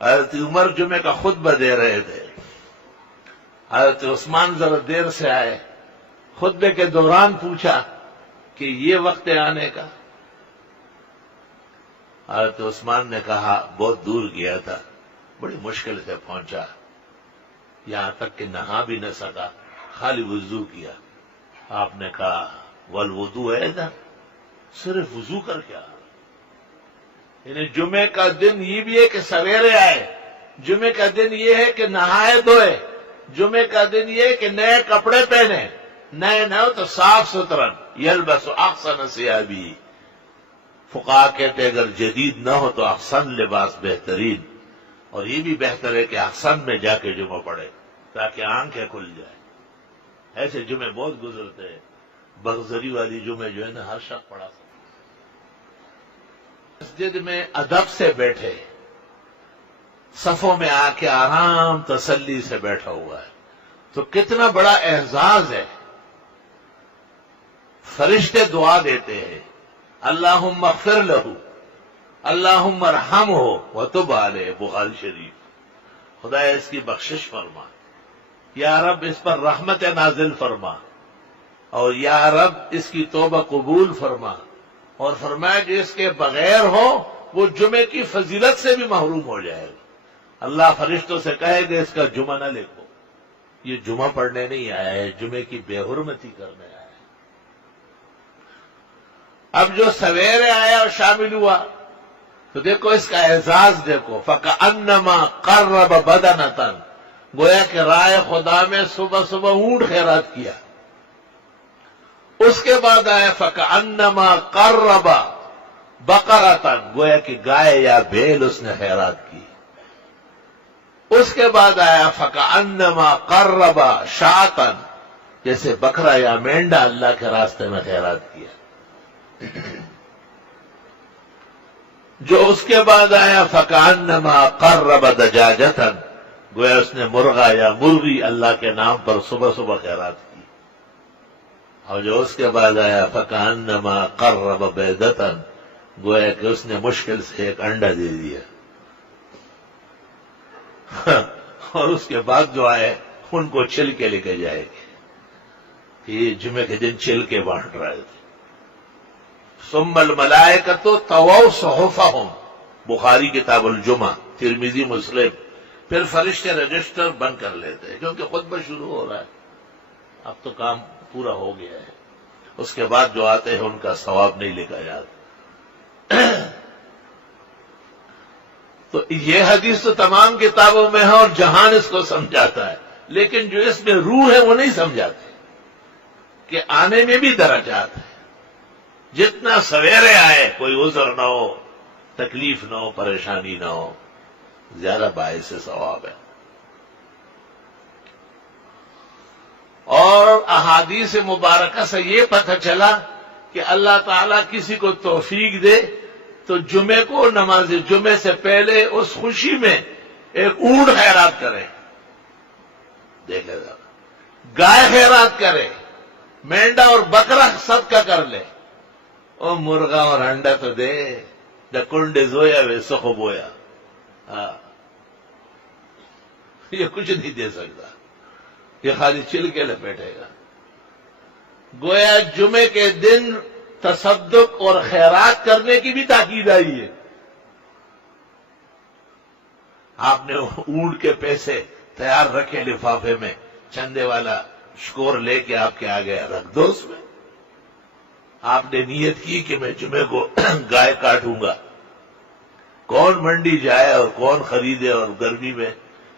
حضرت عمر جمعے کا خطبہ دے رہے تھے، حضرت عثمان ذرا دیر سے آئے، خطبے کے دوران پوچھا کہ یہ وقت ہے آنے کا؟ حضرت عثمان نے کہا بہت دور گیا تھا، بڑی مشکل سے پہنچا، یہاں تک کہ نہا بھی نہ سکا، خالی وضو کیا۔ آپ نے کہا والوضو ہے ادھر، صرف وضو کر کے آ رہا۔ یعنی جمعے کا دن یہ بھی ہے کہ سویرے آئے، جمعے کا دن یہ ہے کہ نہائے دھوئے، جمعے کا دن یہ ہے کہ نئے کپڑے پہنے، نئے نہ ہو تو صاف ستھرا، یلبس احسن ثیابہ۔ فقہا کہتے اگر جدید نہ ہو تو احسن لباس بہترین، اور یہ بھی بہتر ہے کہ احسن میں جا کے جمعہ پڑھے تاکہ آنکھیں کھل جائے۔ ایسے جمعے بہت گزرتے ہیں، بغزری والی جمعے جو ہے نا ہر شخص پڑھا سکتا۔ مسجد میں ادب سے بیٹھے، صفوں میں آ کے آرام تسلی سے بیٹھا ہوا ہے تو کتنا بڑا اعزاز ہے۔ فرشتے دعا دیتے ہیں اللہم اغفر لہ، اللہم ارحمہ وتب علیہ، بخاری شریف۔ خدا اس کی بخشش فرما، یا رب اس پر رحمت نازل فرما، اور یا رب اس کی توبہ قبول فرما، اور فرمایا کہ اس کے بغیر ہو وہ جمعے کی فضیلت سے بھی محروم ہو جائے گا۔ اللہ فرشتوں سے کہے گا اس کا جمعہ نہ لکھو، یہ جمعہ پڑھنے نہیں آیا ہے، جمعے کی بے حرمتی کرنے آیا ہے۔ اب جو سویرے آیا اور شامل ہوا تو دیکھو اس کا اعزاز دیکھو، فَكَأَنَّمَا قَرَّبَ بَدَنَةً، گویا کہ رائے خدا میں صبح صبح اونٹ خیرات کیا۔ اس کے بعد آیا فَكَأَنَّمَا قَرَّبَ بَقَرَةً، گویا کہ گائے یا بیل اس نے خیرات کی۔ اس کے بعد آیا فَكَأَنَّمَا قَرَّبَ شَاةً، جیسے بکرا یا مینڈا اللہ کے راستے میں خیرات کیا۔ جو اس کے بعد آیا فَكَأَنَّمَا قَرَّبَ دَجَاجَةً، گویا اس نے مرغا یا مرغی اللہ کے نام پر صبح صبح خیرات کی۔ اور جو اس کے بعد آیا فَكَأَنَّمَا قَرَّبَ بَيْضَةً، گویا کہ اس نے مشکل سے ایک انڈا دے دیا۔ اور اس کے بعد جو آئے ان کو چل کے لے کے جائے گی کہ یہ جمعے کے دن چل کے بانٹ رہے تھے۔ ثم الملائکۃ طووا صحفہم، بخاری کتاب الجمعہ، ترمذی مسلم۔ پھر فرشتے رجسٹر بند کر لیتے ہیں کیونکہ خطبہ شروع ہو رہا ہے، اب تو کام پورا ہو گیا ہے۔ اس کے بعد جو آتے ہیں ان کا ثواب نہیں لکھا جاتا۔ تو یہ حدیث تو تمام کتابوں میں ہے اور جہان اس کو سمجھاتا ہے، لیکن جو اس میں روح ہے وہ نہیں سمجھاتے کہ آنے میں بھی درجات ہیں۔ جتنا سویرے آئے، کوئی عذر نہ ہو، تکلیف نہ ہو، پریشانی نہ ہو، زیادہ باعث ثواب ہے۔ اور احادیث مبارکہ سے یہ پتہ چلا کہ اللہ تعالیٰ کسی کو توفیق دے تو جمعے کو نماز جمعے سے پہلے اس خوشی میں ایک اونٹ خیرات کرے، دیکھے ذرا، گائے خیرات کرے، مینڈا اور بکرا صدقہ کر لے، او مرغا اور انڈا تو دے، دا کنڈے زویا وے سخ بویا۔ ہاں، یہ کچھ نہیں دے سکتا، یہ خالی چل کے لپیٹے گا۔ گویا جمعے کے دن تصدق اور خیرات کرنے کی بھی تاکید آئی ہے۔ آپ نے اونٹ کے پیسے تیار رکھے لفافے میں، چندے والا شکور لے کے آپ کے آگے رکھ دو اس میں۔ آپ نے نیت کی کہ میں جمعے کو گائے کاٹوں گا، کون منڈی جائے اور کون خریدے، اور گرمی میں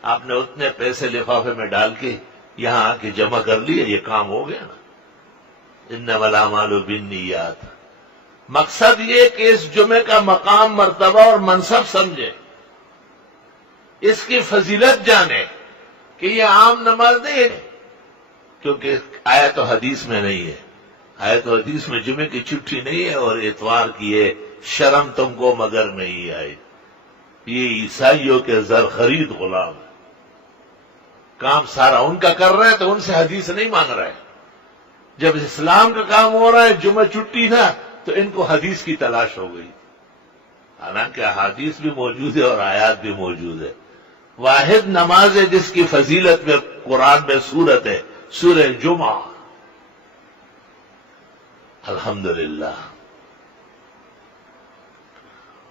آپ نے اتنے پیسے لفافے میں ڈال کے یہاں آ کے جمع کر لیے، یہ کام ہو گیا نا۔ انما الاعمال بالنیات۔ مقصد یہ کہ اس جمعے کا مقام، مرتبہ اور منصب سمجھے، اس کی فضیلت جانے کہ یہ عام نماز نہیں ہے، کیونکہ آیت و حدیث میں نہیں ہے۔ آیت و حدیث میں جمعے کی چھٹی نہیں ہے، اور اتوار کی ہے شرم تم کو مگر نہیں آئی۔ یہ عیسائیوں کے زر خرید غلام ہے، کام سارا ان کا کر رہے تو ان سے حدیث نہیں مانگ رہے۔ جب اسلام کا کام ہو رہا ہے، جمعہ چھٹی نہ، تو ان کو حدیث کی تلاش ہو گئی۔ حالانکہ احادیث بھی موجود ہے اور آیات بھی موجود ہے. واحد نماز ہے جس کی فضیلت میں قرآن میں سورت ہے، سورہ جمعہ. الحمدللہ.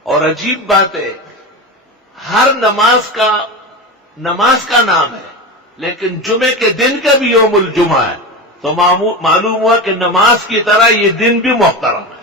اور عجیب بات ہے، ہر نماز کا نام ہے، لیکن جمعے کے دن کا بھی یوم الجمعہ ہے. تو معلوم ہوا کہ نماز کی طرح یہ دن بھی محترم ہے.